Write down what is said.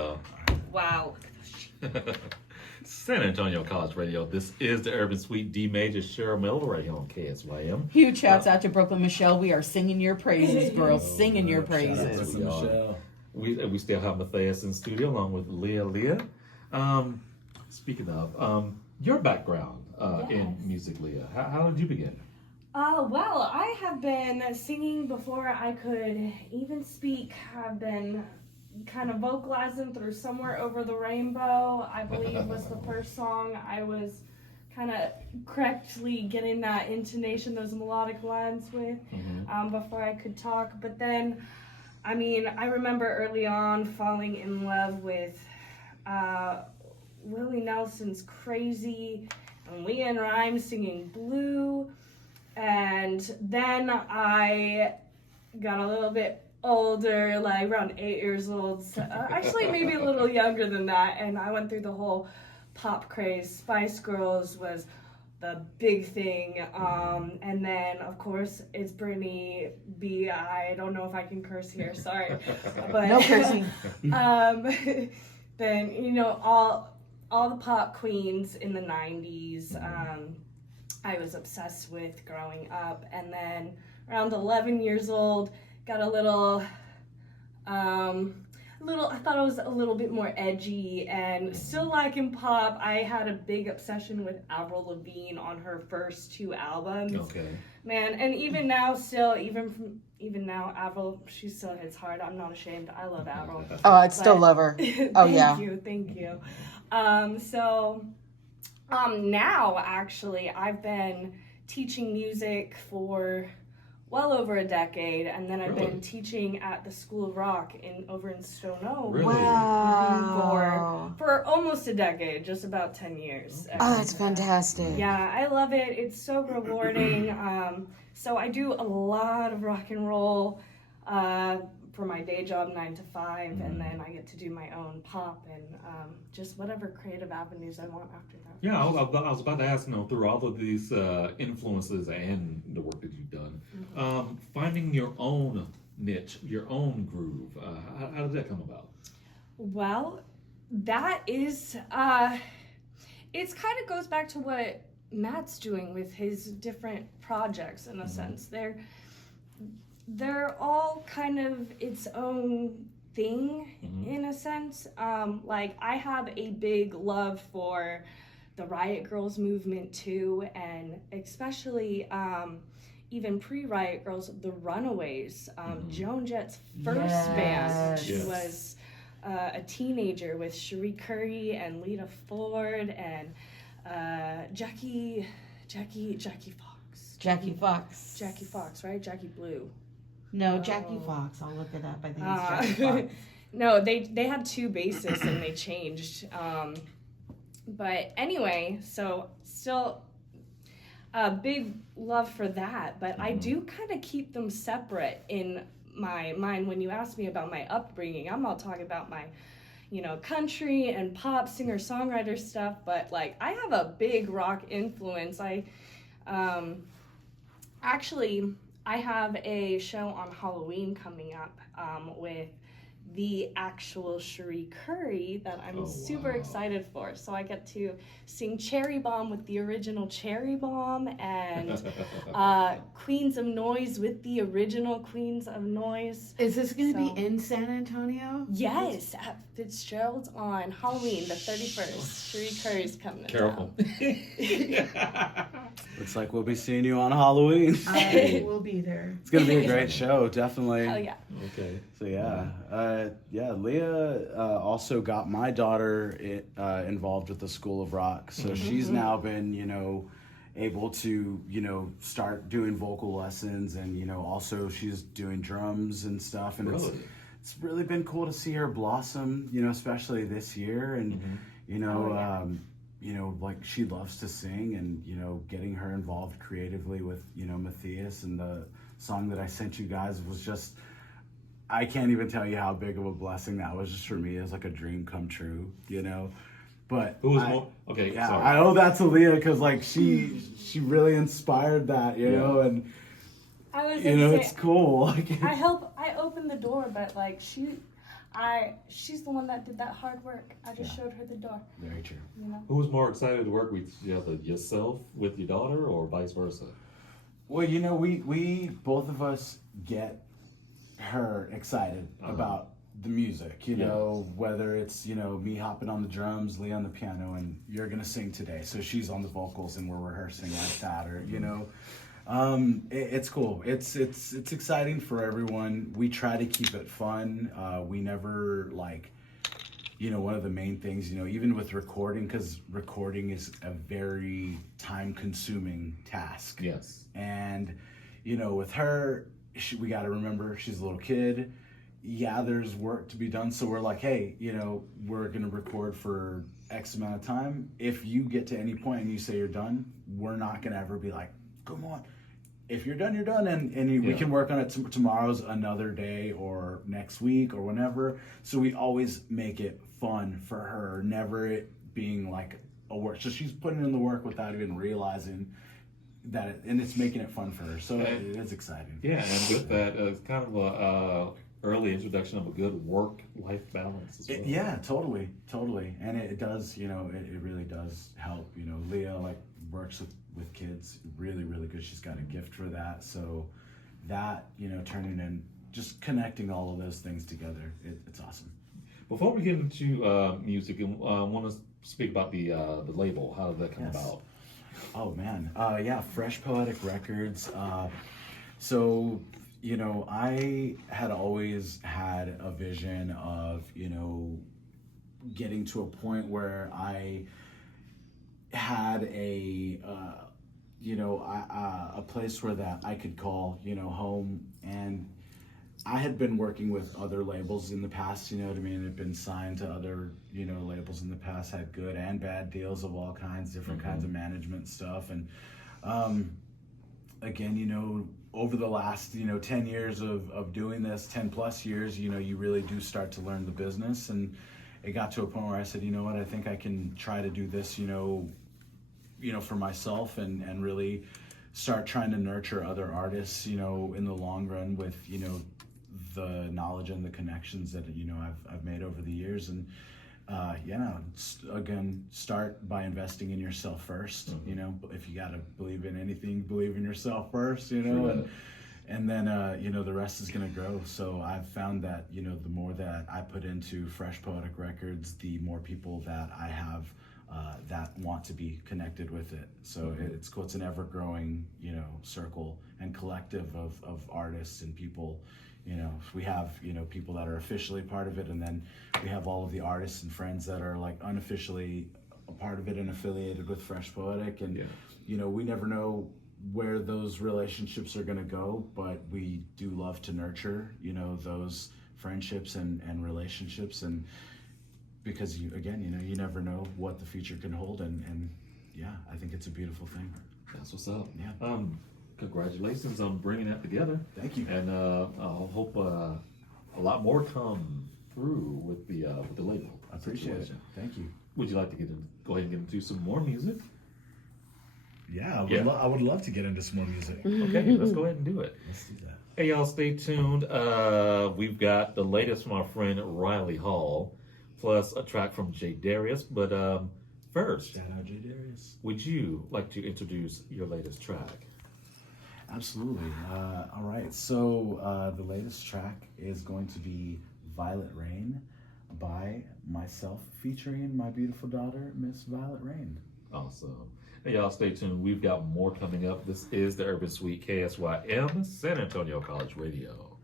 y'all. Wow. San Antonio College Radio. This is the Urban Suite D Major Cheryl Miller right here on KSYM. Huge shouts out to Brooklyn Michelle. We are singing your praises, girl. Singing your Shout out praises. to Michelle. We still have Matheus in studio along with Leah. Speaking of your background in music, Leah, how did you begin? Well, I have been singing before I could even speak. I've been kind of vocalizing through Somewhere Over the Rainbow, I believe was the first song. I was kind of correctly getting that intonation, those melodic lines with, before I could talk. But then, I mean, I remember early on falling in love with Willie Nelson's Crazy and Leanne Rimes singing Blue. And then I got a little bit older, like around 8 years old. So, actually, maybe a little younger than that. And I went through the whole pop craze. Spice Girls was the big thing. And then, of course, it's Britney B. I don't know if I can curse here. Sorry. But, No cursing. then, you know, all the pop queens in the 90s. I was obsessed with growing up. And then around 11 years old, got a little, I thought it was a little bit more edgy and still liking pop. I had a big obsession with Avril Lavigne on her first 2 albums. Okay. Man, and even now still, even now, Avril, she still hits hard. I'm not ashamed. I love Avril. Oh, I'd still love her. Oh, yeah. Thank you. Now, actually, I've been teaching music for well over a decade, and then I've been teaching at the School of Rock over in Stono. Really? Wow. For almost a decade, just about 10 years. Oh, that's fantastic. Yeah, I love it. It's so rewarding. So I do a lot of rock and roll for my day job, 9 to 5, and then I get to do my own pop and just whatever creative avenues I want after that. Yeah, I was about to ask, through all of these influences and the work that you've done, finding your own niche, your own groove, how did that come about? Well, that is, it kind of goes back to what Matt's doing with his different projects in a sense. They're all kind of its own thing in a sense. Like I have a big love for the Riot Girls movement too, and especially even pre-Riot Girls, the Runaways, Joan Jett's first band. She was a teenager with Cherie Currie and Lita Ford and Jackie Fox. Jackie Fox. Jackie Fox, right? Jackie Blue. No, Jackie Fox. I'll look it up. I think it's Jackie Fox. No, they had 2 bassists and they changed. But anyway, so still a big love for that. But I do kind of keep them separate in my mind. When you ask me about my upbringing, I'm not talking about my, country and pop singer-songwriter stuff. But like, I have a big rock influence. I have a show on Halloween coming up with the actual Cherie Currie that I'm super excited for. So I get to sing Cherry Bomb with the original Cherry Bomb and Queens of Noise with the original Queens of Noise. Is this going to be in San Antonio? Yes, at Fitzgerald's on Halloween, the 31st. Cherie Currie's coming to Careful. Looks like we'll be seeing you on Halloween. I will be there. It's going to be a great show, definitely. Hell yeah. Okay. So Leah also got my daughter involved with the School of Rock. So she's now been, able to, start doing vocal lessons and, also she's doing drums and stuff. And it's really been cool to see her blossom, especially this year. And, like she loves to sing and, getting her involved creatively with, Matheus, and the song that I sent you guys was just, I can't even tell you how big of a blessing that was just for me. It was like a dream come true, But Who was more? Okay, yeah, sorry. I owe that to Leah because like she really inspired that, know, and I was it's cool. I opened the door, but like she's the one that did that hard work. I just showed her the door. Very true. You know. Who was more excited to work with each other, yourself with your daughter, or vice versa? Well, you know, we both of us get her excited about the music, you know, whether it's, you know, me hopping on the drums, Lee on the piano, and you're gonna sing today. So she's on the vocals and we're rehearsing like that, or, you know, it's cool. It's exciting for everyone. We try to keep it fun. We never like, you know, one of the main things, you know, even with recording, because recording is a very time consuming task. Yes. And, you know, with her, we got to remember she's a little kid. Yeah, there's work to be done. So we're like, hey, you know, we're going to record for X amount of time. If you get to any point and you say you're done, we're not going to ever be like, come on. If you're done, you're done. And we can work on it tomorrow's another day or next week or whenever. So we always make it fun for her, never it being like a work. So she's putting in the work without even realizing that, and it's making it fun for her. So it is exciting. Yeah, and with that, it's kind of a early introduction of a good work-life balance as well. Yeah, totally. And it does, you know, it really does help. You know, Leah like works with kids really, really good. She's got a gift for that. So that, you know, turning in, just connecting all of those things together, it's awesome. Before we get into music, I want to speak about the label. How did that come about? Oh man, yeah, Fresh Poetic Records. So, you know, I had always had a vision of, you know, getting to a point where I had a place where that I could call, you know, home. And I had been working with other labels in the past, you know what I mean? I'd been signed to other, you know, labels in the past, had good and bad deals of all kinds, different kinds of management stuff. And again, you know, over the last, you know, 10 years of doing this, 10 plus years, you know, you really do start to learn the business. And it got to a point where I said, you know what, I think I can try to do this, you know, for myself and really start trying to nurture other artists, you know, in the long run with, you know, the knowledge and the connections that, you know, I've made over the years. And again, start by investing in yourself first. You know, if you got to believe in anything, believe in yourself first, you know. And then you know, the rest is going to grow. So I've found that, you know, the more that I put into Fresh Poetic Records, the more people that I have that want to be connected with it. So it's cool. It's an ever-growing, you know, circle and collective of artists and people. You know, we have, you know, people that are officially part of it, and then we have all of the artists and friends that are like unofficially a part of it and affiliated with Fresh Poetic. And you know, we never know where those relationships are going to go, but we do love to nurture, you know, those friendships and relationships. And because you know, you never know what the future can hold. And yeah, I think it's a beautiful thing. That's what's up. Yeah. Congratulations on bringing that together. Thank you. And I hope a lot more come through with the label. I appreciate it. Thank you. Would you like to go ahead and get into some more music? Yeah, I would love to get into some more music. Okay, let's go ahead and do it. Let's do that. Hey, y'all, stay tuned. We've got the latest from our friend Riley Hall, plus a track from Jay Darius. But first, shout out Jay Darius. Would you like to introduce your latest track? Absolutely. All right. So the latest track is going to be Violet Rain by myself, featuring my beautiful daughter, Miss Violet Rain. Awesome. Hey, y'all, stay tuned. We've got more coming up. This is the Urban Suite KSYM San Antonio College Radio.